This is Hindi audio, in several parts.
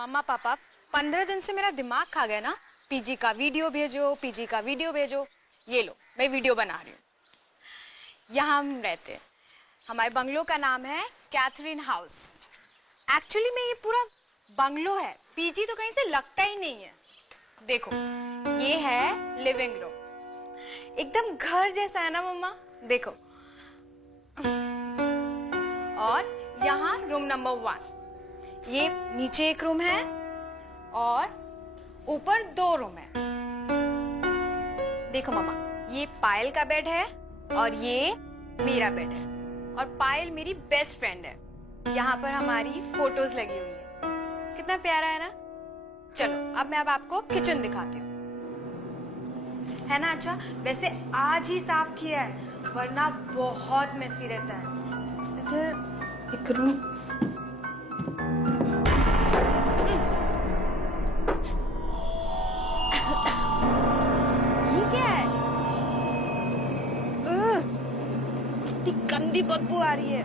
मम्मा पापा 15 दिन से मेरा दिमाग खा गया ना। पीजी का वीडियो भेजो, पीजी का वीडियो भेजो। ये लो, मैं वीडियो बना रही हूँ। यहाँ हम रहते हैं। हमारे बंगलो का नाम है कैथरीन हाउस। एक्चुअली में ये पूरा बंगलो है, पीजी तो कहीं से लगता ही नहीं है। देखो, ये है लिविंग रूम, एकदम घर जैसा है ना मम्मा। देखो, और यहाँ रूम नंबर 1। ये नीचे एक रूम है और ऊपर 2 रूम है। देखो मम्मा, ये पायल का बेड है और ये मेरा बेड है। और पायल मेरी बेस्ट फ्रेंड है। यहाँ पर हमारी फोटोज लगी हुई है। कितना प्यारा है ना। चलो अब मैं आपको किचन दिखाती हूँ, है ना। अच्छा, वैसे आज ही साफ किया है, वरना बहुत मेसी रहता है। इधर एक रूम, ये क्या है? कितनी गंदी बदबू आ रही है।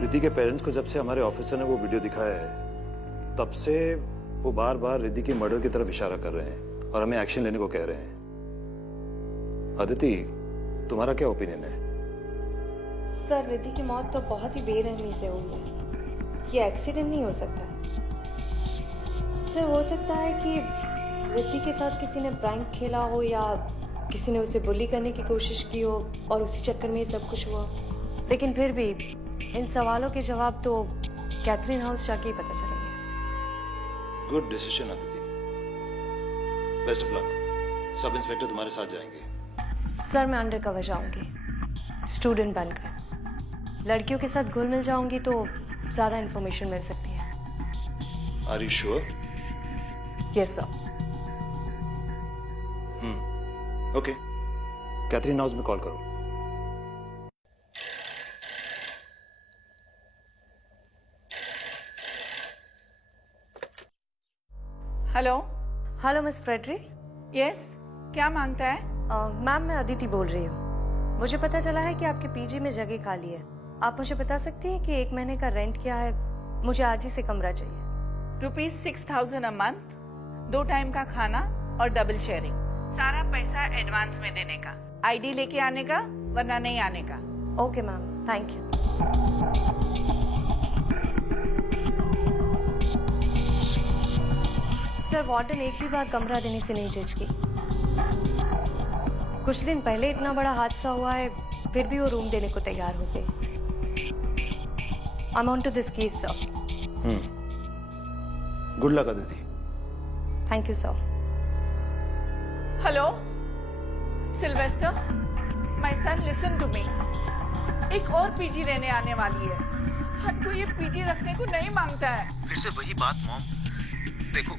रिद्धि के पेरेंट्स को जब से हमारे ऑफिसर ने वो वीडियो दिखाया है, तब से वो बार बार रिद्धि की मर्डर की तरफ इशारा कर रहे हैं और हमें एक्शन लेने को कह रहे हैं। अदिति, तुम्हारा क्या ओपिनियन है? सर, रिद्धि की मौत तो बहुत ही बेरहमी से हुई है। ये एक्सीडेंट नहीं हो सकता है। सर, हो सकता है कि रिद्धि के साथ किसी ने प्रैंक खेला हो या किसी ने उसे बुली करने की कोशिश की हो और उसी चक्कर में ये सब कुछ हुआ। लेकिन फिर भी इन सवालों के जवाब तो कैथरीन हाउस जाके ही पता चलेंगे। Good decision Aditi, best of luck. Sub inspector तुम्हारे साथ जाएंगे। सर, मैं अंडर कवर जाऊंगी स्टूडेंट बनकर। लड़कियों के साथ घुल मिल जाऊंगी तो ज्यादा इंफॉर्मेशन मिल सकती है। Are you sure? Yes sir. Okay, Catherine house में कॉल करो। Hello. Hello miss Frederick. Yes, क्या मांगता है? मैम, मैं अदिति बोल रही हूँ। मुझे पता चला है कि आपके पीजी में जगह खाली है। आप मुझे बता सकती हैं कि 1 महीने का रेंट क्या है? मुझे आज ही से कमरा चाहिए। ₹6000 अ मंथ, 2 टाइम का खाना और डबल शेयरिंग। सारा पैसा एडवांस में देने का, आईडी लेके आने का, वरना नहीं आने का। Okay ma'am, thank you. Sir, warden एक भी बार कमरा देने से नहीं झिझकी। कुछ दिन पहले इतना बड़ा हादसा हुआ है, फिर भी वो रूम देने को तैयार हो गए। I am on to this case sir. Good luck Aditi. Thank you sir. Hello Sylvester, my son, listen to me. एक और पीजी रहने आने वाली है। हमको ये पीजी रखने को नहीं मांगता है। फिर से वही बात मॉम। देखो,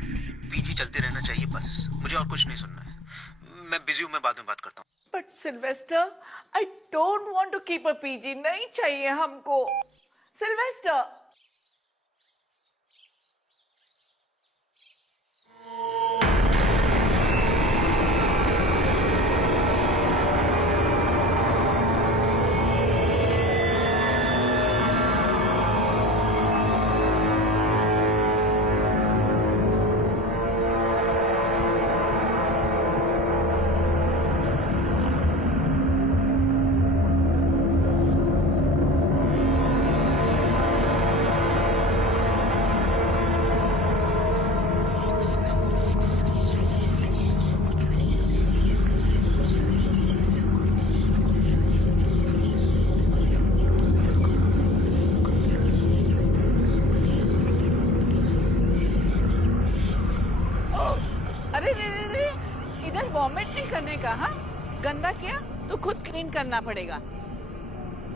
पीजी चलते रहना चाहिए बस, मुझे और कुछ नहीं सुनना है। मैं बिजी हूँ, मैं बाद में बात करता हूँ। But Sylvester, I don't want to keep a PG. नहीं चाहिए हमको सिल्वेस्टर। वॉमिट नहीं करने का, हाँ? गंदा किया तो खुद क्लीन करना पड़ेगा।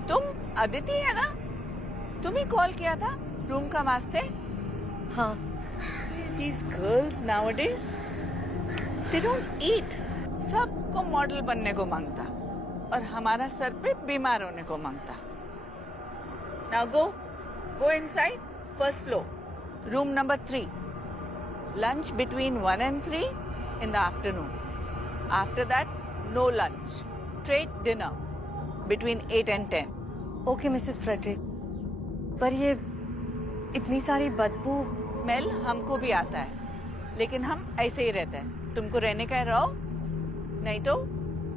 तुम अदिति है ना? तुम ही कॉल किया था रूम का वास्ते? हाँ। These girls nowadays, they don't eat. सबको मॉडल बनने को मांगता और हमारा सर पे बीमार होने को मांगता। Now go inside, first floor, room number 3. Lunch between 1 and 3 in the afternoon. After that, no lunch. Straight dinner between 8 and 10. Okay Mrs Frederick, पर ये इतनी सारी बदबू। स्मेल हमको भी आता है, लेकिन हम ऐसे ही रहते हैं। तुमको रहने का है रहो, नहीं तो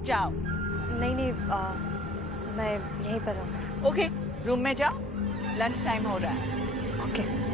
जाओ। नहीं, मैं यहीं पर हूँ। ओके, रूम में जाओ, लंच टाइम हो रहा है। ओके।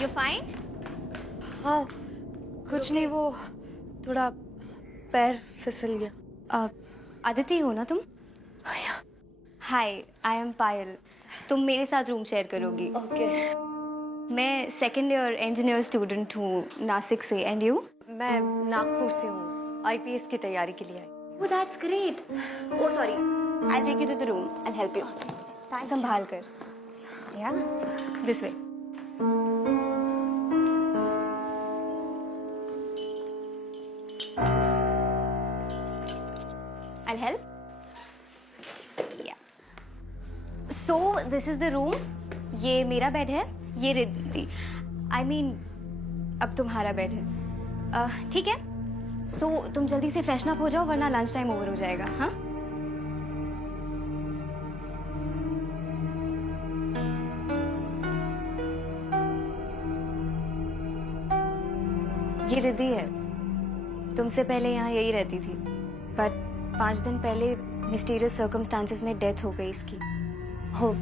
You fine? हाँ, कुछ नहीं, वो थोड़ा पैर फिसल गया। अदिति हो ना तुम? हाय, आई एम पायल। तुम मेरे साथ रूम शेयर करोगी। ओके। मैं सेकेंड ईयर इंजीनियर स्टूडेंट हूँ नासिक से। And you? मैं नागपुर से हूँ, आईपीएस की तैयारी के लिए आई। Oh, that's great. Oh, sorry. I'll take you to the room. I'll help you. संभाल कर। Yeah, this way. I'll help. Yeah. So this is the room. ये मेरा बेड है, ये रिद्धि। I mean, अब तुम्हारा बेड है। ठीक है? So तुम जल्दी से फ्रेशन अप हो जाओ, वरना लंच टाइम ओवर हो जाएगा। हाँ? ये रिद्धि है। तुमसे पहले यहाँ यही रहती थी, पर 5 दिन पहले मिस्टीरियस सर्कमस्टांसेस में डेथ हो गई इसकी। Oh,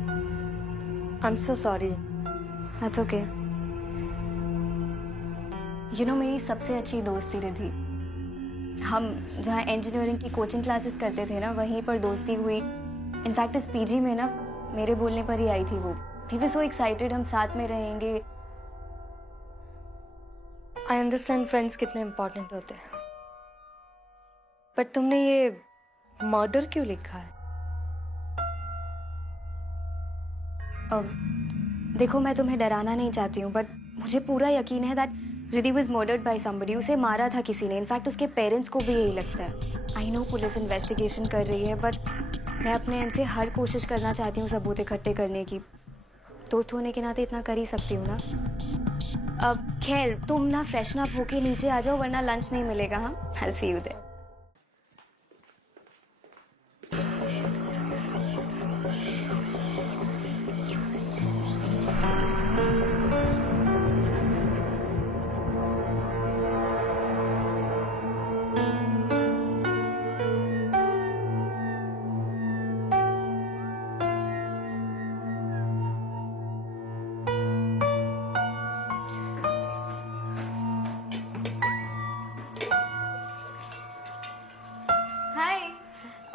I'm so sorry. That's okay. You know, मेरी सबसे अच्छी दोस्त थी रिद्धि। हम जहाँ इंजीनियरिंग की कोचिंग क्लासेस करते थे ना, वहीं पर दोस्ती हुई। इनफैक्ट इस पीजी में ना मेरे बोलने पर ही आई थी वो। He was so excited, हम साथ में रहेंगे। I understand friends कितने important होते हैं, बट तुमने ये मर्डर क्यों लिखा है? देखो, मैं तुम्हें डराना नहीं चाहती हूँ, बट मुझे पूरा यकीन है that Riddhi was murdered by somebody. उसे मारा था किसी ने। इनफैक्ट उसके पेरेंट्स को भी यही लगता है। आई नो पुलिस इन्वेस्टिगेशन कर रही है, बट मैं अपने एंड से हर कोशिश करना चाहती हूँ सबूत इकट्ठे करने की। दोस्त होने के नाते इतना कर ही सकती हूँ ना। अब खैर, तुम ना फ्रेशन अप होके नीचे आ जाओ, वरना लंच नहीं मिलेगा। हाँ, I will see you there.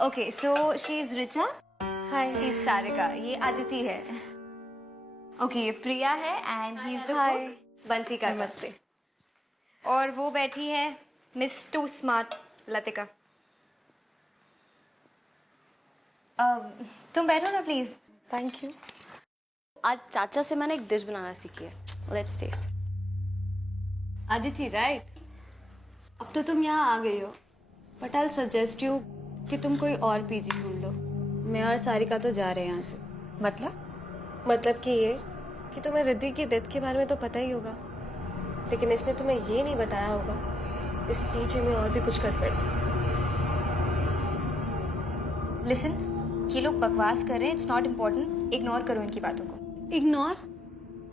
Okay, so she is Richa. Hi. She is Sarika. ये आदिति है। ओके, ये प्रिया है and he is the cook, Bansi का। नमस्ते। और वो बैठी है मिस टू स्मार्ट, लतिका। तुम बैठो ना प्लीज। Thank you. आज चाचा से मैंने एक डिश बनाना सीखी है, लेट्स टेस्ट। आदिति राइट, अब तो तुम यहाँ आ गई हो, बट आई सजेस्ट यू कि तुम कोई और पीजी ढूंढ लो। मैं और सारिका तो जा रहे हैं यहाँ से। मतलब कि ये कि तुम्हें रिद्धि की डेथ के बारे में तो पता ही होगा, लेकिन इसने तुम्हें ये नहीं बताया होगा इस पीछे में और भी कुछ गड़बड़ है। लिसन, ये लोग बकवास कर रहे हैं, इट्स नॉट इम्पोर्टेंट, इग्नोर करो इनकी बातों को। इग्नोर?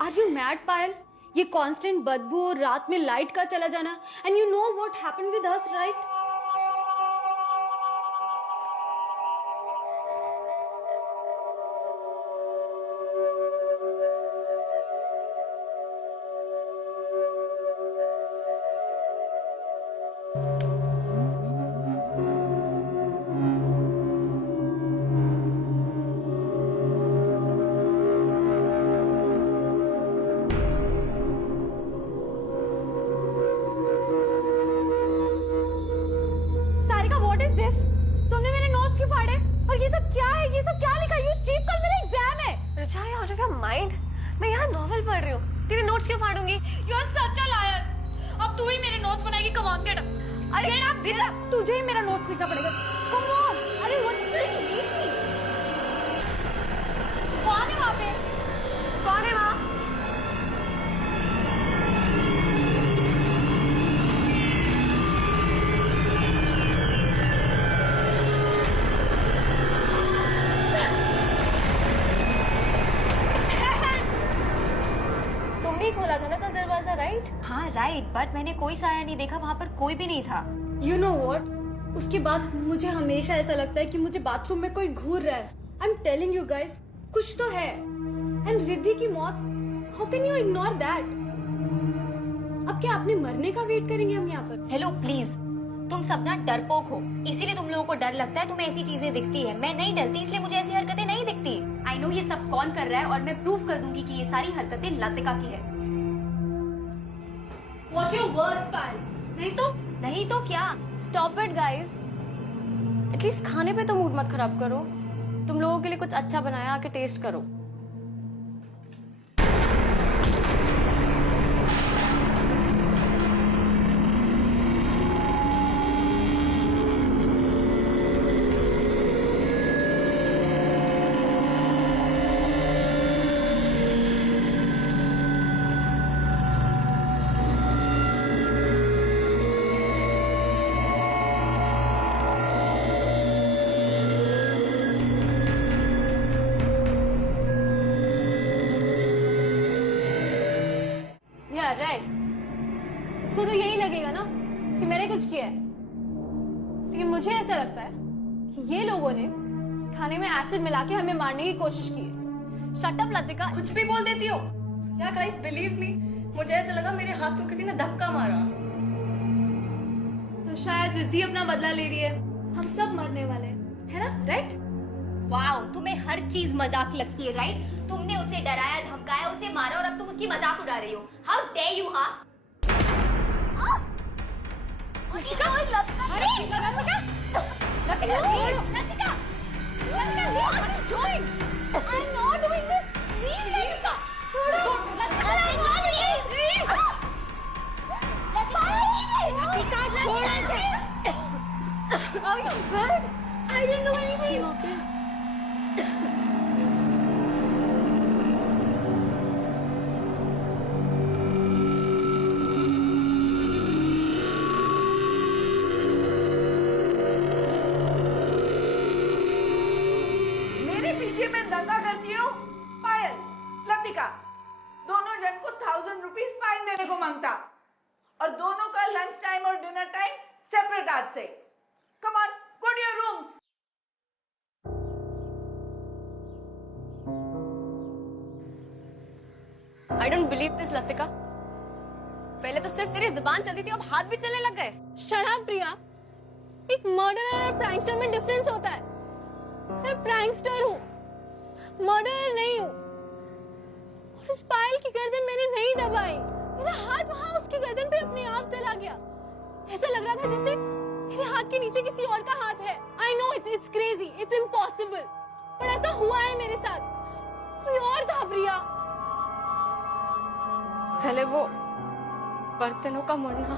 आर यू मैड पायल? ये कांस्टेंट बदबू और रात में लाइट का चला जाना, and you know what happened with us right? तुमने मेरे नोट्स क्यों फाड़े? और ये सब क्या है? ये सब क्या लिखा? यू चीफ, कल मेरा एग्जाम है। रिचा, ये आउट ऑफ योर माइंड? मैं यहाँ नॉवेल पढ़ रही हूँ, तेरे नोट्स क्यों फाड़ूंगी? You are such a liar. अब तू ही मेरे नोट्स बनाएगी, कम ऑन गेट अप। अरे गेट अप, रिचा, तुझे ही मेरा नोट्स लिखना पड़ेगा। Come on. अरे व्हाट्स दिस? कौन है वहाँ पे? कौन है वहाँ? तुमने खोला था ना कल दरवाजा, राइट? हाँ राइट, बट मैंने कोई साया नहीं देखा, वहाँ पर कोई भी नहीं था। यू नो व्हाट, उसके बाद मुझे हमेशा ऐसा लगता है कि मुझे बाथरूम में कोई घूर रहा है। I am telling you guys, कुछ तो है। एंड रिद्धि की मौत, how can you ignore that? अब क्या आपने मरने का वेट करेंगे हम यहाँ पर? हेलो प्लीज, तुम सब ना डरपोक हो, इसीलिए तुम लोगों को डर लगता है, तुम्हें ऐसी चीजें दिखती है। मैं नहीं डरती, इसलिए मुझे ऐसी हरकतें नहीं दिखती। आई नो ये सब कौन कर रहा है, और मैं प्रूव कर दूंगी कि ये सारी हरकतें लतिका की है। Watch your words, पायल। नहीं तो क्या? स्टॉप इट गाइस, एटलीस्ट खाने पे तो मूड मत खराब करो। तुम लोगों के लिए कुछ अच्छा बनाया, आके टेस्ट करो। इसको तो यही लगेगा ना कि मैंने कुछ किया है, लेकिन मुझे ऐसा लगता है कि ये लोगों ने इस खाने में एसिड मिला के हमें मारने की कोशिश की है। शट अप लतिका, कुछ भी बोल देती हो। या गाइस बिलीव मी, मुझे ऐसा लगा मेरे हाथ को किसी ने धक्का मारा। तो शायद रिद्धि अपना बदला ले रही है, हम सब मरने वाले हैं, है ना? राइट? वाओ, तुम्हें हर चीज मजाक लगती है, राइट? तुमने उसे डराया, धमकाया, उसे मारा, और अब तुम उसकी मजाक उड़ा रही हो। How dare you! हाँ, लतिका, अरे Latika, what are you doing? I'm not doing this. Leave Latifa. छोड़ो. Latifa, leave. Latifa, छोड़ो इसे. Are you bad? I didn't do anything. Okay. दंगा करती हो पायल, लतिका, दोनों जन को 1000 रुपीज फाइन देने को मांगता, और दोनों का लंच टाइम और डिनर टाइम सेपरेट आज से। Come on, go to your rooms. I don't believe this Latika. पहले तो सिर्फ तेरी जुबान चलती थी, अब हाथ भी चलने लग गए। शट अप प्रिया, एक मर्डरर और प्रैंकस्टर में डिफरेंस होता है। मैं प्रैंकस्टर हूँ, मर्डरर नहीं हूँ। और उस पायल की गर्दन मैंने नहीं दबाई, मेरा हाथ वहां उसकी गर्दन पे अपने आप चला गया। ऐसा लग रहा था जैसे मेरे हाथ के नीचे किसी और का हाथ है। I know it's crazy, it's impossible, पर ऐसा हुआ है मेरे साथ। कोई और था प्रिया। पहले वो बर्तनों का मुड़ना,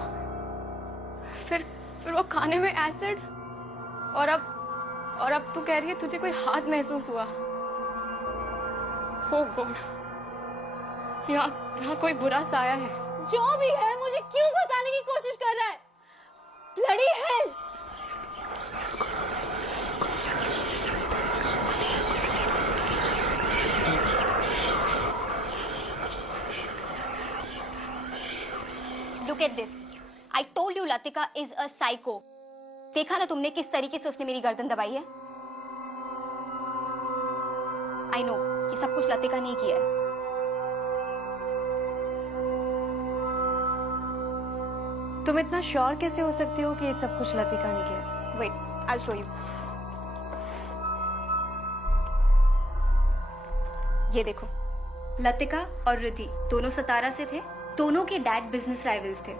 फिर वो खाने में एसिड, और अब तू कह रही है तुझे कोई हाथ महसूस हुआ। Oh God, यहाँ कोई बुरा साया है। जो भी है, मुझे क्यों फंसाने की कोशिश कर रहा है? Bloody hell! Look at this. I told you Latika is a psycho. देखा ना तुमने किस तरीके से उसने मेरी गर्दन दबाई है? I know, ये सब कुछ लतिका ने किया है। तुम इतना श्योर कैसे हो सकती हो कि ये सब कुछ लतिका ने किया? Wait, I'll show you. ये देखो, लतिका और रिद्धि दोनों सतारा से थे। दोनों के डैड बिजनेस राइवल्स थे।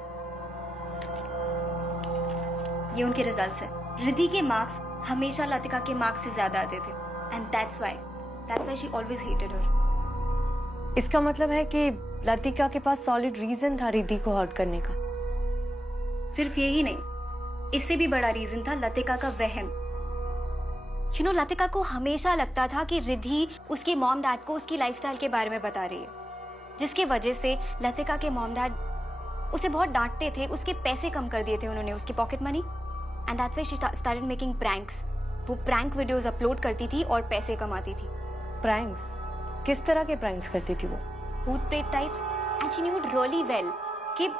ये उनके रिजल्ट्स है। रिद्धि के मार्क्स हमेशा लतिका के मार्क्स से ज्यादा आते थे, and that's why she always hated her. इसका मतलब है कि लतिका के पास सॉलिड रीजन था रिद्धि को हर्ट करने का। सिर्फ यही नहीं, इससे भी बड़ा रीजन था लतिका का वहम। यू नो, लतिका को हमेशा लगता था कि रिद्धि उसके मॉम डैड को उसकी लाइफस्टाइल के बारे में बता रही है, जिसकी वजह से लतिका के मॉम डैड उसे बहुत डांटते थे। उसके पैसे कम कर दिए थे उन्होंने, उसकी pocket money, and that's why she started making pranks. वो प्रैंक वीडियोस अपलोड करती थी और पैसे कमाती थी। प्रैंक्स? किस तरह के प्रैंक्स करती थी वो? भूत प्रेत types, and she knew it really well कि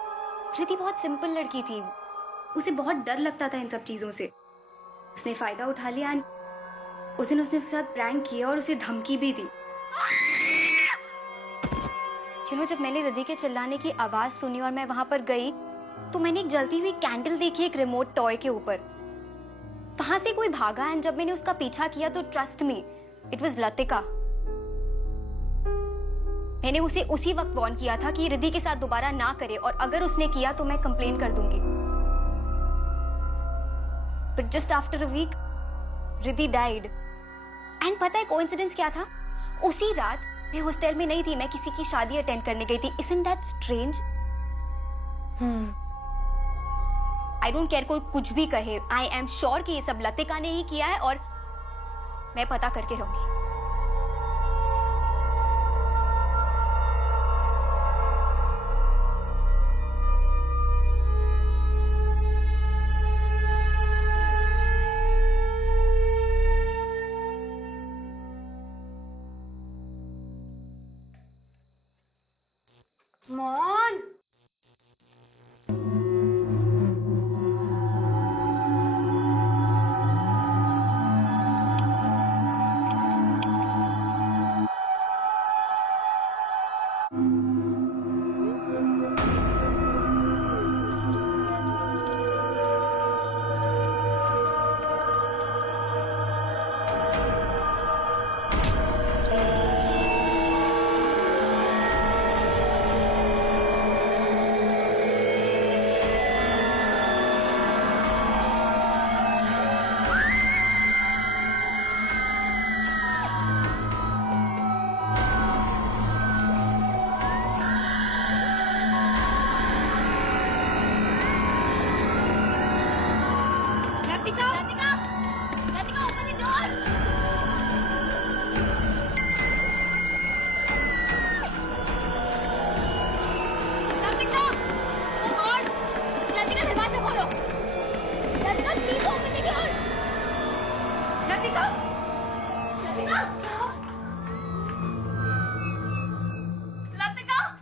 रिद्धि बहुत सिंपल लड़की थी। उसे बहुत डर लगता था इन सब चीजों से। उसने फायदा उठा लिया, एंड उस दिन उसने उसके साथ प्रैंक किया और उसे धमकी भी दी। यू नो, जब मैंने रिद्धि के चिल्लाने की आवाज सुनी और मैं वहां पर गई, तो मैंने एक जलती हुई कैंडल देखी एक रिमोट टॉय के ऊपर। वहां से कोई भागा, एंड जब मैंने उसका पीछा किया तो trust me, it was Latika. मैंने उसे उसी वक्त वार्न किया था कि रिद्धि के साथ दोबारा ना करे, और अगर उसने किया तो मैं कंप्लेन कर दूंगी। But just after a week Riddhi died, and पता है कोइंसिडेंस क्या था? उसी रात मैं हॉस्टल में नहीं थी, मैं किसी की शादी अटेंड करने गई थी। Isn't that strange? I don't care कोई कुछ भी कहे, I am sure कि ये सब लतिका ने ही किया है, और मैं पता करके रहूंगी। Mon!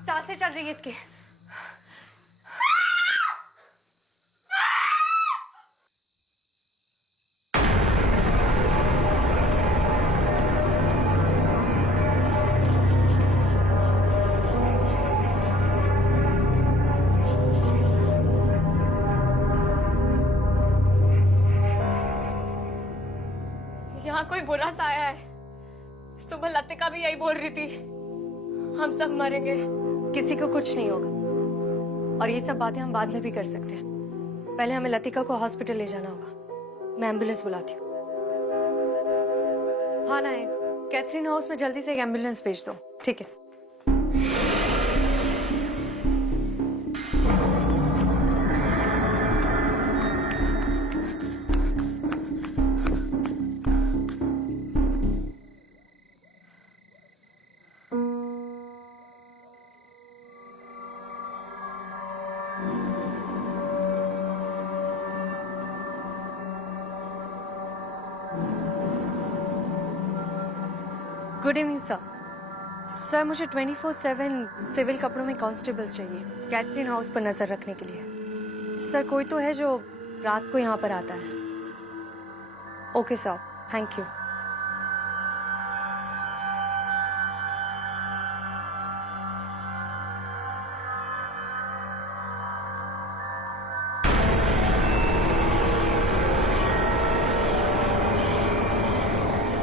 सांसें चल रही है इसके। यहाँ कोई बुरा साया है। सुबह लतिका भी यही बोल रही थी, हम सब मरेंगे। किसी को कुछ नहीं होगा, और ये सब बातें हम बाद में भी कर सकते हैं, पहले हमें लतिका को हॉस्पिटल ले जाना होगा। मैं एम्बुलेंस बुलाती हूँ। हाँ ना, कैथरीन हाउस में जल्दी से एक एम्बुलेंस भेज दो। ठीक है। Good evening sir. सर मुझे 24/7 सिविल कपड़ों में कांस्टेबल्स चाहिए कैथरीन हाउस पर नजर रखने के लिए। सर कोई तो है जो रात को यहाँ पर आता है? Okay sir, thank you.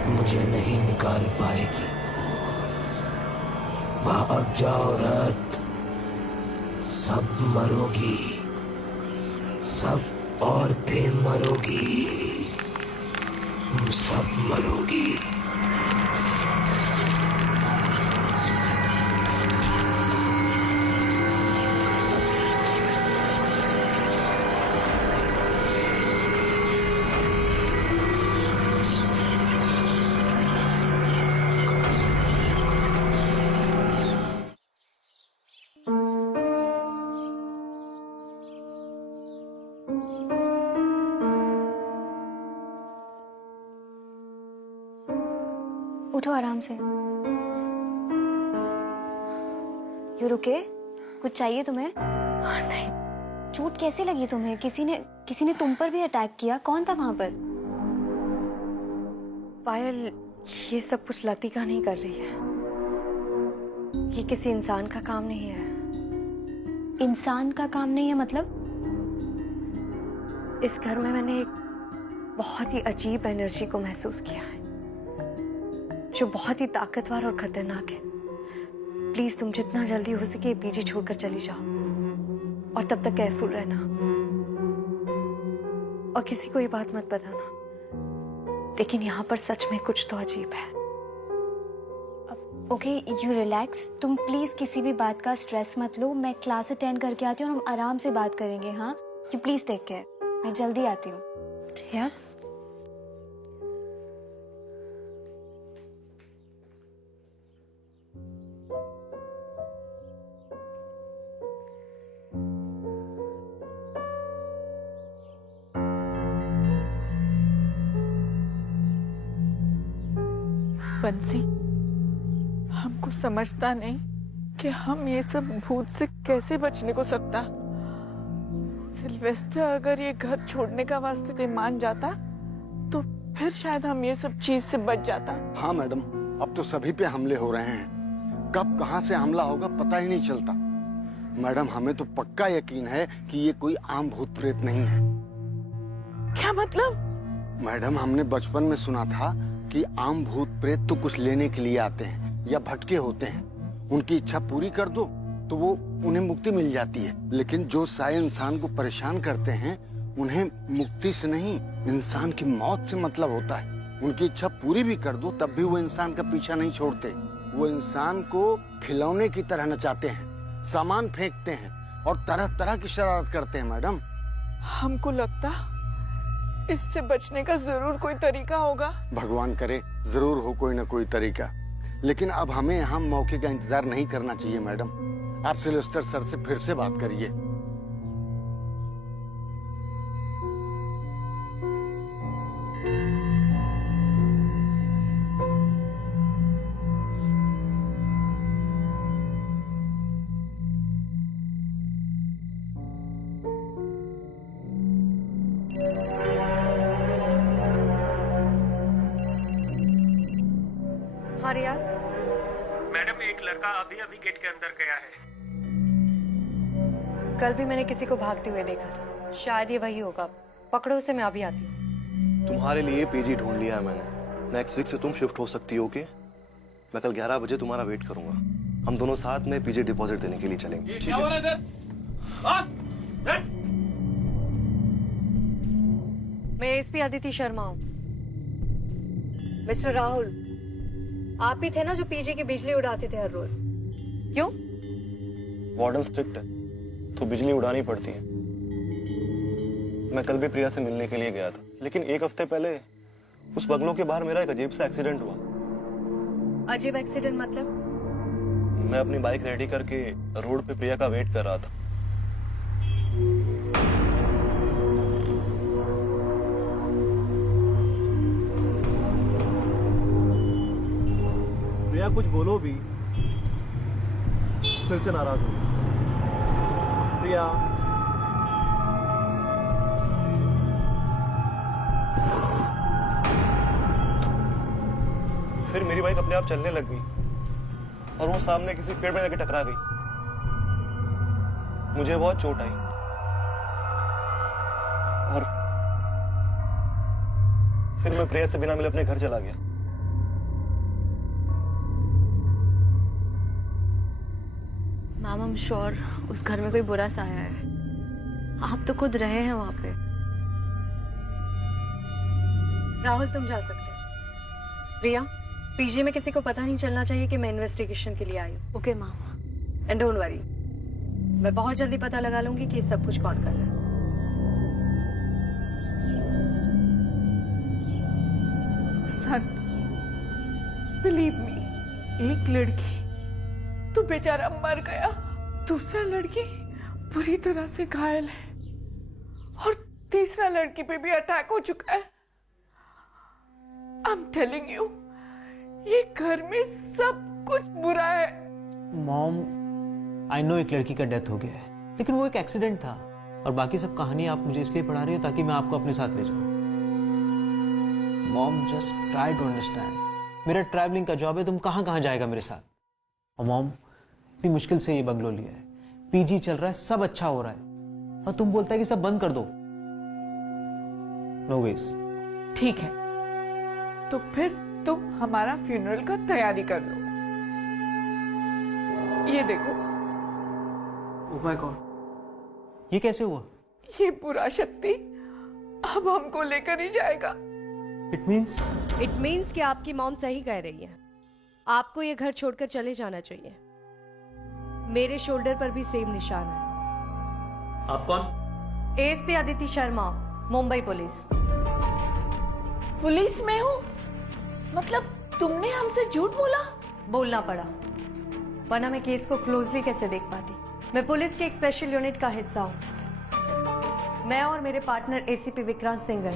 मुझे नहीं निकाल पाएगी। भाग जाओ रथ, सब मरोगी, सब औरतें मरोगी, तुम सब मरोगी। उठो आराम से। यू रुके? कुछ चाहिए तुम्हें? नहीं। चोट कैसे लगी तुम्हें? किसी ने तुम पर भी अटैक किया? कौन था वहां पर? पायल, ये सब कुछ लतिका नहीं कर रही है। ये किसी इंसान का काम नहीं है। इंसान का काम नहीं है मतलब? इस घर में मैंने एक बहुत ही अजीब एनर्जी को महसूस किया है जो बहुत ही ताकतवर और खतरनाक है। प्लीज तुम जितना जल्दी हो सके पीजी छोड़कर चली जाओ और तब तक केयरफुल रहना और किसी को ये बात मत बताना। लेकिन यहाँ पर सच में कुछ तो अजीब है। Okay, you relax. तुम प्लीज किसी भी बात का स्ट्रेस मत लो। मैं क्लास अटेंड करके आती हूँ और हम आराम से बात करेंगे। हाँ, यू प्लीज टेक केयर। मैं जल्दी आती हूँ। ठीक है? बंसी, हमको समझता नहीं कि हम ये सब भूत से कैसे बचने को सकता। सिल्वेस्टर अगर ये घर छोड़ने का वास्ते मान जाता तो फिर शायद हम ये सब चीज से बच जाता। हाँ मैडम, अब तो सभी पे हमले हो रहे हैं। कब कहाँ से हमला होगा पता ही नहीं चलता। मैडम, हमें तो पक्का यकीन है कि ये कोई आम भूत प्रेत नहीं है। क्या मतलब? मैडम, हमने बचपन में सुना था कि आम भूत प्रेत तो कुछ लेने के लिए आते हैं या भटके होते हैं। उनकी इच्छा पूरी कर दो तो वो उन्हें मुक्ति मिल जाती है। लेकिन जो सारे इंसान को परेशान करते हैं उन्हें मुक्ति से नहीं, इंसान की मौत से मतलब होता है। उनकी इच्छा पूरी भी कर दो तब भी वो इंसान का पीछा नहीं छोड़ते। वो इंसान को खिलौने की तरह नचाते हैं, सामान फेंकते हैं और तरह तरह की शरारत करते हैं। मैडम, हमको लगता इससे बचने का जरूर कोई तरीका होगा। भगवान करे जरूर हो कोई ना कोई तरीका। लेकिन अब हमें यहाँ मौके का इंतजार नहीं करना चाहिए। मैडम, आप सिल्वेस्टर सर से फिर से बात करिए। हाँ रियाज। मैडम, एक लड़का अभी अभी गेट के अंदर गया है। कल भी मैंने किसी को भागते हुए देखा था। शायद ये वही होगा। पकड़ो उसे, मैं अभी आती हूँ। तुम्हारे लिए पीजी ढूंढ लिया है मैंने। नेक्स्ट वीक से तुम शिफ्ट हो सकती हो। मैं कल 11 बजे तुम्हारा वेट करूंगा। हम दोनों साथ में पीजी डिपॉजिट देने के लिए चलेंगे। ठीक है? मैं एसपी अदिति शर्मा हूँ। मिस्टर राहुल, आप ही थे ना जो पीजी की बिजली उड़ाते थे हर रोज? क्यों? वार्डन स्ट्रिक्ट है तो बिजली उड़ानी पड़ती है। मैं कल भी प्रिया से मिलने के लिए गया था, लेकिन एक हफ्ते पहले उस बंगलों के बाहर मेरा एक अजीब सा एक्सीडेंट हुआ। अजीब एक्सीडेंट मतलब? मैं अपनी बाइक रेडी करके रोड पे प्रिया का वेट कर रहा था। प्रिया कुछ बोलो भी, फिर से नाराज हो। प्रिया, फिर मेरी बाइक अपने आप चलने लग गई और वो सामने किसी पेड़ में जाके टकरा गई। मुझे बहुत चोट आई और फिर मैं प्रिया से बिना मिले अपने घर चला गया। मैम, आई एम श्योर उस घर में कोई बुरा साया है। आप तो खुद रहे हैं वहां पे। राहुल, तुम जा सकते हो। प्रिया, पीजी में किसी को पता नहीं चलना चाहिए कि मैं इन्वेस्टिगेशन के लिए आई हूँ। Okay ma'am. And don't worry, मैं बहुत जल्दी पता लगा लूंगी कि सब कुछ कौन कर रहा है। सन, बिलीव मी, एक लड़की तो बेचारा मर गया, दूसरा लड़की बुरी तरह से घायल है और तीसरा लड़की पे भी अटैक हो चुका है। आई एम टेलिंग यू, ये घर में सब कुछ बुरा है। मॉम, आई नो एक लड़की का डेथ हो गया है, लेकिन वो एक एक्सीडेंट था और बाकी सब कहानी आप मुझे इसलिए पढ़ा रही हो ताकि मैं आपको अपने साथ ले जाऊं। Mom, just try to understand. मेरा ट्रैवलिंग का जॉब है, तुम कहां कहां जाएगा मेरे साथ? और मॉम, इतनी मुश्किल से ये बंगलो लिया है, पीजी चल रहा है, सब अच्छा हो रहा है, और तुम बोलता है कि सब बंद कर दो। No veg. ठीक है, तो फिर तुम हमारा फ्यूनरल का तैयारी कर लो। ये देखो। ओह माय गॉड, ये कैसे हुआ? ये बुरा शक्ति अब हमको लेकर ही जाएगा। इट मीन्स कि आपकी मॉम सही कह रही है। आपको ये घर छोड़कर चले जाना चाहिए। मेरे शोल्डर पर भी सेम निशान है। आप कौन? SP Aditi Sharma, Mumbai police. Police में हूँ? मतलब तुमने हमसे झूठ बोला? बोलना पड़ा, वरना मैं केस को क्लोजली कैसे देख पाती। मैं पुलिस के एक स्पेशल यूनिट का हिस्सा हूँ। मैं और मेरे पार्टनर एसीपी विक्रांत सिंघल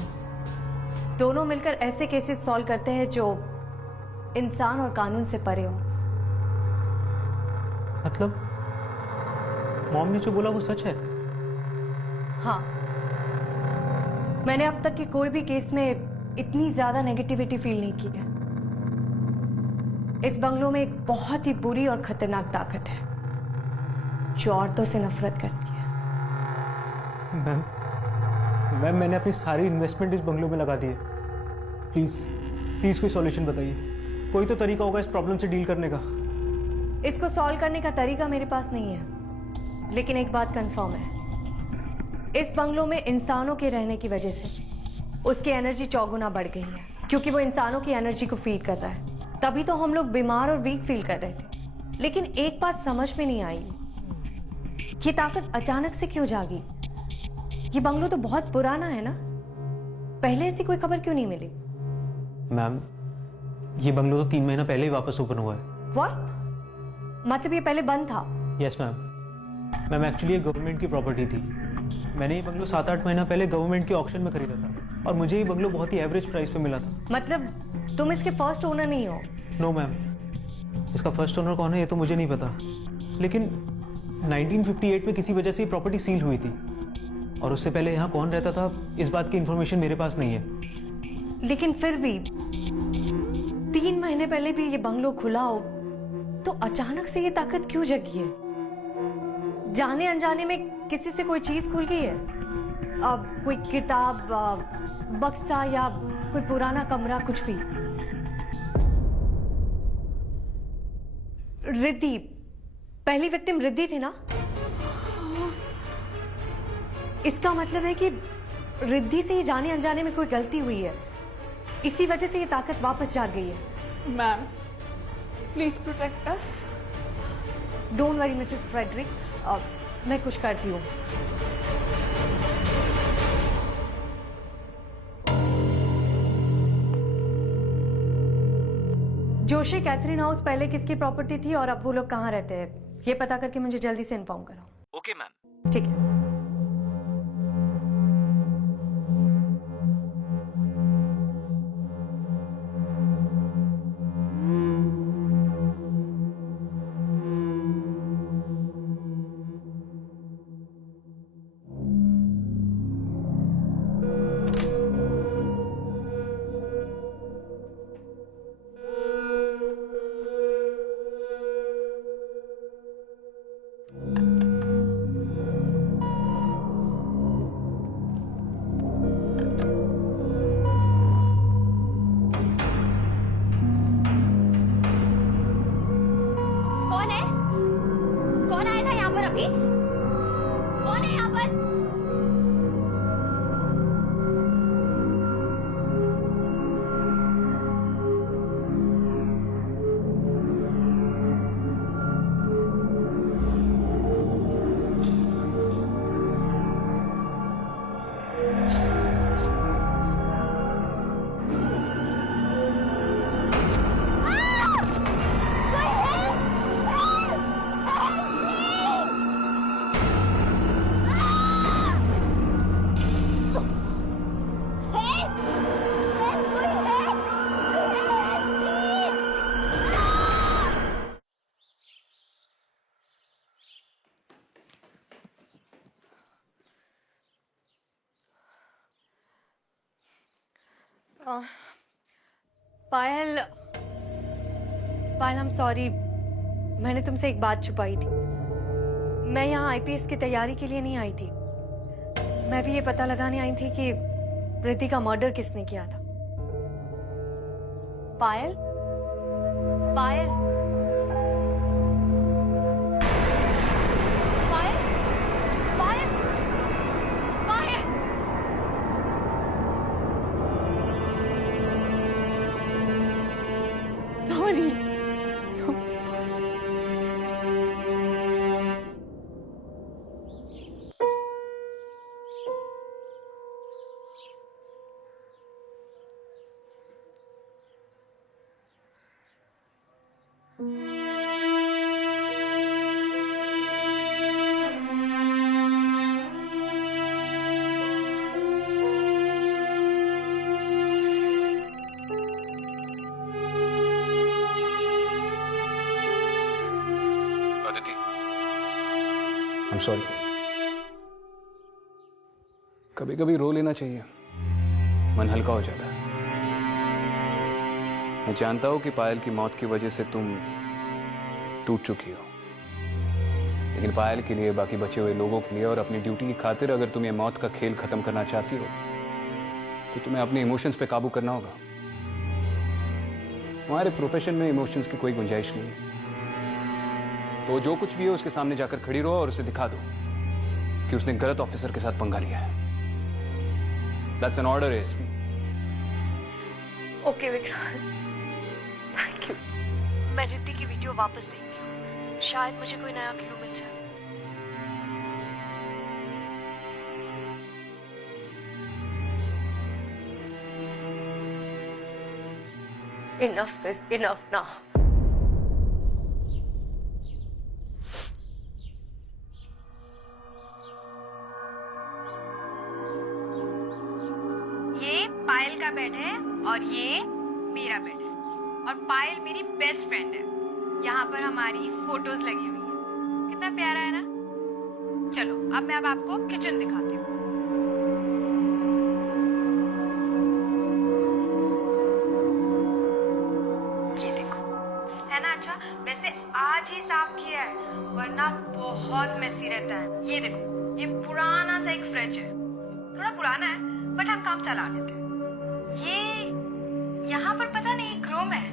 दोनों मिलकर ऐसे केसेस सॉल्व करते हैं जो इंसान और कानून से परे हो। मतलब मॉम ने जो बोला वो सच है? हाँ, मैंने अब तक के कोई भी केस में इतनी ज्यादा नेगेटिविटी फील नहीं की है। इस बंगलों में एक बहुत ही बुरी और खतरनाक ताकत है जो औरतों से नफरत करती है। मैम, मैंने अपनी सारी इन्वेस्टमेंट इस बंगलों में लगा दी है। प्लीज कोई सॉल्यूशन बताइए। कोई तो तरीका होगा इस प्रॉब्लम से डील करने का। इसको सॉल्व करने का तरीका मेरे पास नहीं है, लेकिन एक बात कंफर्म है, इस बंगलों में इंसानों के रहने की वजह से उसकी एनर्जी चौगुना बढ़ गई है, क्योंकि वो इंसानों की एनर्जी को फीड कर रहा है। तभी तो हम लोग बीमार और वीक फील कर रहे थे। लेकिन एक बात समझ में नहीं आई, ये ताकत अचानक से क्यों जागी? ये बंगलो तो बहुत पुराना है ना, पहले ऐसी कोई खबर क्यों नहीं मिली? मैम, ये बंगलो तो 3 महीना पहले ही वापस ओपन हुआ है। व्हाट? मतलब ये पहले बंद था? Yes ma'am. मैम, एक्चुअली ये गवर्नमेंट की प्रॉपर्टी थी। मैंने ये बंगलो 7-8 महीना पहले गवर्नमेंट के ऑक्शन में खरीदा था और मुझे ये बंगलो बहुत ही एवरेज प्राइस पे मिला था। मतलब तुम इसके फर्स्ट ओनर नहीं हो? नो मैम, इसका फर्स्ट ओनर कौन है ये तो मुझे नहीं पता, लेकिन 1958 में किसी वजह से ये प्रॉपर्टी सील हुई थी और उससे पहले यहाँ कौन रहता था इस बात की इंफॉर्मेशन मेरे पास नहीं है। लेकिन फिर भी 3 महीने पहले भी ये बंगलो खुला हो तो अचानक से ये ताकत क्यों जगी है? जाने अनजाने में किसी से कोई चीज खुल गई है? अब कोई किताब, बक्सा या कोई पुराना कमरा, कुछ भी। रिद्धि, पहली विक्टिम रिद्धि थी ना? इसका मतलब है कि रिद्धि से ये जाने अनजाने में कोई गलती हुई है, इसी वजह से ये ताकत वापस जाग गई है। Ma'am please protect us. Don't worry Mrs Frederick, मैं कुछ करती हूँ। जोशी कैथरीन हाउस पहले किसकी प्रॉपर्टी थी और अब वो लोग कहाँ रहते हैं, ये पता करके मुझे जल्दी से इन्फॉर्म करो। Okay ma'am. ठीक है। पायल, I'm सॉरी, मैंने तुमसे एक बात छुपाई थी। मैं यहाँ आईपीएस की तैयारी के लिए नहीं आई थी, मैं भी ये पता लगाने आई थी कि रिद्धि का मर्डर किसने किया था। पायल, पायल, पायल, पायल, पायल। Sorry. सॉरी। कभी कभी रो लेना चाहिए, मन हल्का हो जाता है। मैं जानता हूं कि पायल की मौत की वजह से तुम टूट चुकी हो, लेकिन पायल के लिए, बाकी बचे हुए लोगों के लिए और अपनी ड्यूटी की खातिर अगर तुम ये मौत का खेल खत्म करना चाहती हो तो तुम्हें अपने इमोशंस पे काबू करना होगा। हमारे प्रोफेशन में इमोशंस की कोई गुंजाइश नहीं है, तो जो कुछ भी है उसके सामने जाकर खड़ी रहो और उसे दिखा दो कि उसने गलत ऑफिसर के साथ पंगा लिया है। That's an order, ASP. Okay Vikrant, thank you. मैं रिद्धि की वीडियो वापस देखती हूँ, शायद मुझे कोई नया क्लू मिल जाए। Enough is enough now. ये पायल का बेड है और ये मेरा बेड है, और पायल मेरी बेस्ट फ्रेंड है। यहाँ पर हमारी फोटोज लगी हुई है, कितना प्यारा है ना। चलो अब मैं आपको किचन दिखाती हूँ। ये देखो, है ना अच्छा। वैसे आज ही साफ किया है, वरना बहुत मेसी रहता है। ये देखो, ये पुराना सा एक फ्रिज है, थोड़ा पुराना है बट हम काम चला लेते हैं। ये यहाँ पर पता नहीं एक रूम है,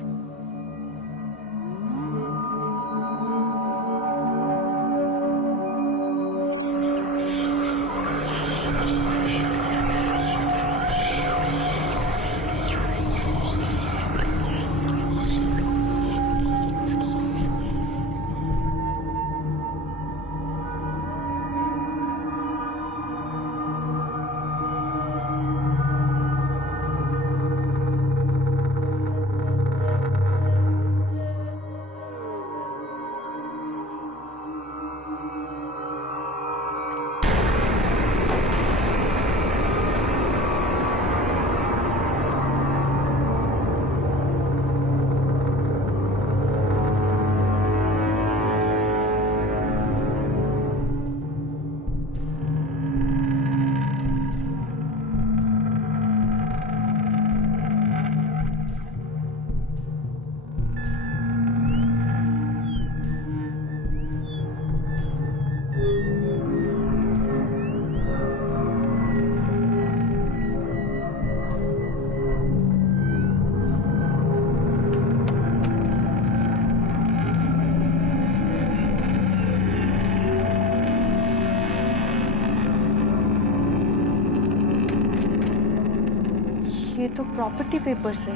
ये तो प्रॉपर्टी पेपर्स है।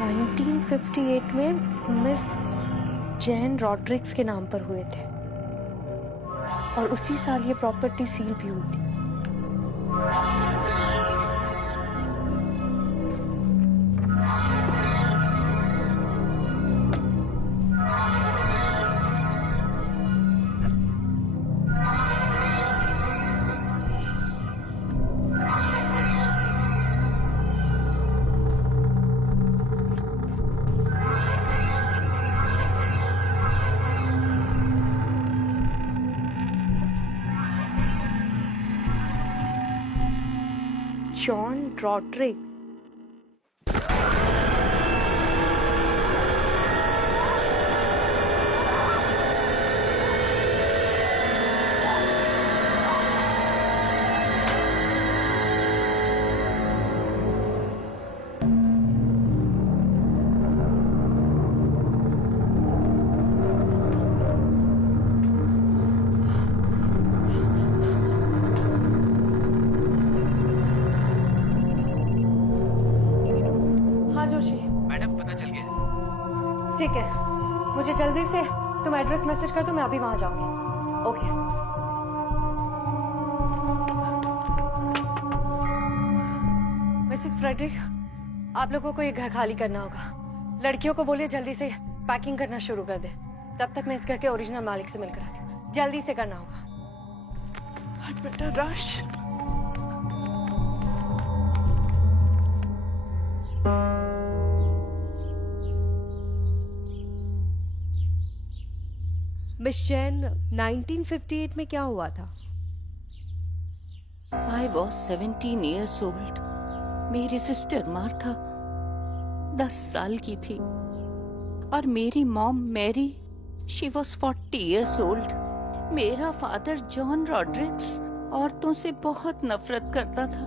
1958 में मिस जैन रॉड्रिक्स के नाम पर हुए थे और उसी साल ये प्रॉपर्टी सील भी हुई थी। जॉन रॉड्रिक्स। ठीक है, मुझे जल्दी से तुम एड्रेस मैसेज कर दो, मैं अभी वहां जाऊंगी। ओके। मिसेस फ्रेडरिक, आप लोगों को ये घर खाली करना होगा। लड़कियों को बोलिए जल्दी से पैकिंग करना शुरू कर दे। तब तक मैं इस घर के ओरिजिनल मालिक से मिलकर आती हूँ। जल्दी से करना होगा। हट बेटा, रश। मिस जैन, 1958 में क्या हुआ था? I was 17 years old. मेरी सिस्टर मार्था 10 साल की थी और मेरी mom Mary she was 40 years old. मेरा फादर जॉन रॉड्रिक्स औरतों से बहुत नफरत करता था,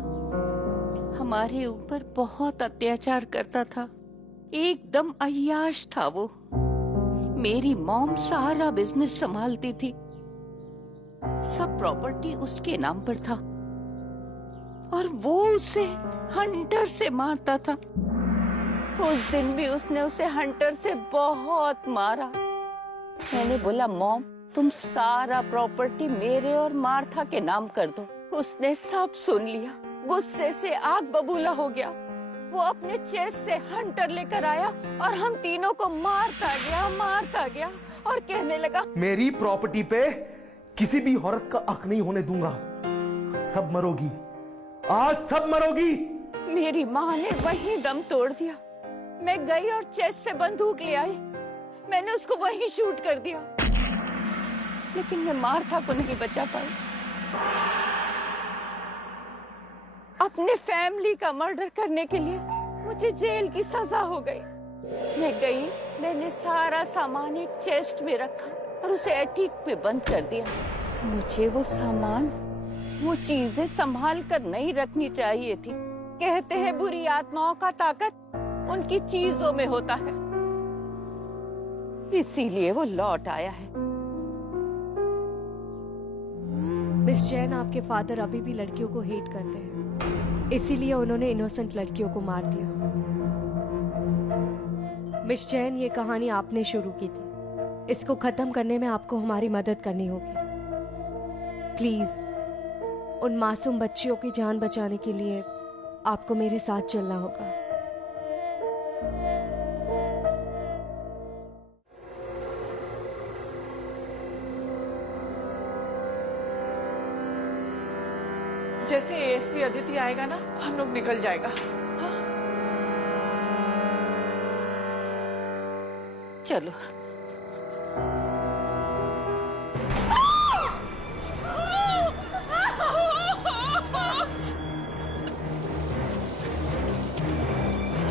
हमारे ऊपर बहुत अत्याचार करता था, एकदम अय्याश था वो। मेरी मॉम सारा बिजनेस संभालती थी, सब प्रॉपर्टी उसके नाम पर था और वो उसे हंटर से मारता था। उस दिन भी उसने उसे हंटर से बहुत मारा। मैंने बोला, मॉम तुम सारा प्रॉपर्टी मेरे और मार्था के नाम कर दो। उसने सब सुन लिया, गुस्से से आग बबूला हो गया। वो अपने चेस्ट से हंटर लेकर आया और हम तीनों को मारता गया और कहने लगा, मेरी प्रॉपर्टी पे किसी भी औरत का हक नहीं होने दूंगा। सब मरोगी, आज सब मरोगी। मेरी माँ ने वहीं दम तोड़ दिया। मैं गई और चेस्ट से बंदूक ले आई। मैंने उसको वहीं शूट कर दिया, लेकिन मैं मार्था को नहीं बचा पाई। अपने फैमिली का मर्डर करने के लिए मुझे जेल की सजा हो गई। मैं गई, मैंने सारा सामान एक चेस्ट में रखा और उसे एटीक पे बंद कर दिया। मुझे वो सामान, वो चीजें संभाल कर नहीं रखनी चाहिए थी। कहते हैं बुरी आत्माओं का ताकत उनकी चीजों में होता है, इसीलिए वो लौट आया है। मिस जैन, आपके फादर अभी भी लड़कियों को हेट करते हैं, इसीलिए उन्होंने इनोसेंट लड़कियों को मार दिया। मिस जैन, ये कहानी आपने शुरू की थी, इसको खत्म करने में आपको हमारी मदद करनी होगी। प्लीज उन मासूम बच्चियों की जान बचाने के लिए आपको मेरे साथ चलना होगा। जैसे एएसपी अदिति आएगा ना, हम लोग निकल जाएगा। हाँ? चलो।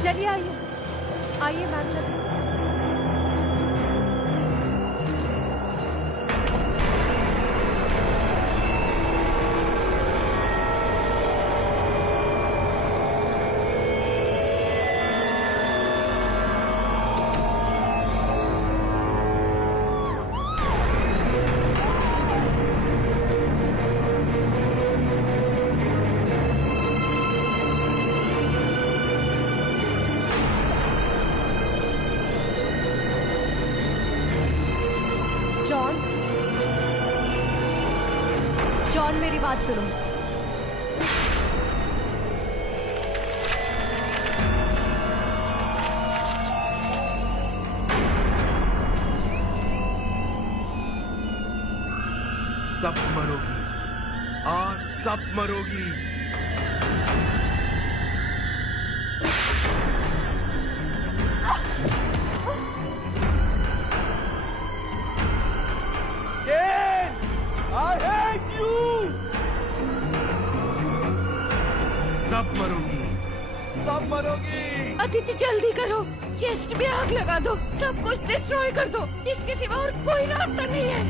चलिए आइए मैम, चलिए। बात सुनो। सब मरोगी, आज सब मरोगी। I hate you! सब मरोगी, सब मरोगी। अदिति जल्दी करो, चेस्ट में आग लगा दो, सब कुछ डिस्ट्रॉय कर दो, इसके सिवा और कोई रास्ता नहीं है।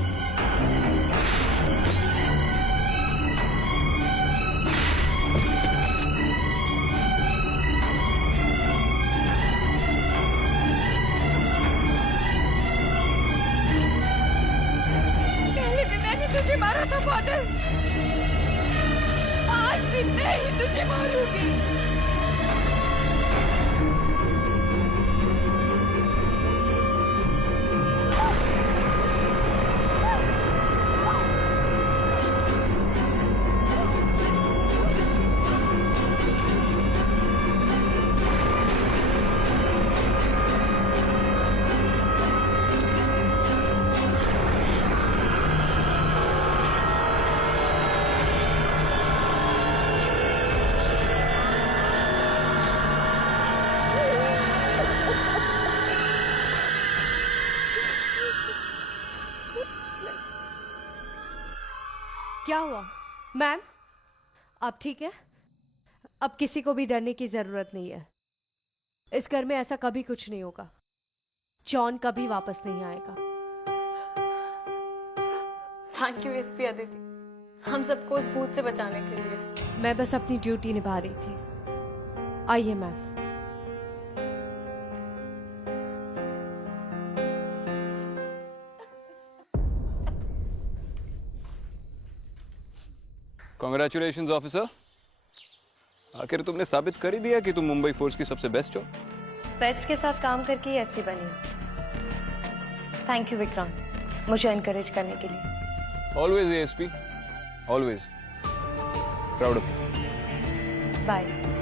पहले भी मैंने तुझे मारा था बादल, आज भी मैं ही तुझे मारूंगी। क्या हुआ मैम? अब ठीक है? अब किसी को भी डरने की जरूरत नहीं है। इस घर में ऐसा कभी कुछ नहीं होगा। जॉन कभी वापस नहीं आएगा। थैंक यू एसपी अदिति, हम सबको उस भूत से बचाने के लिए। मैं बस अपनी ड्यूटी निभा रही थी। आइए मैम। कांग्रेचुलेशंस ऑफिसर, आखिर तुमने साबित कर ही दिया कि तुम मुंबई फोर्स की सबसे बेस्ट हो। बेस्ट के साथ काम करके ही ऐसी बनी। थैंक यू विक्रांत, मुझे एनकरेज करने के लिए। Always ASP, always proud of you. Bye.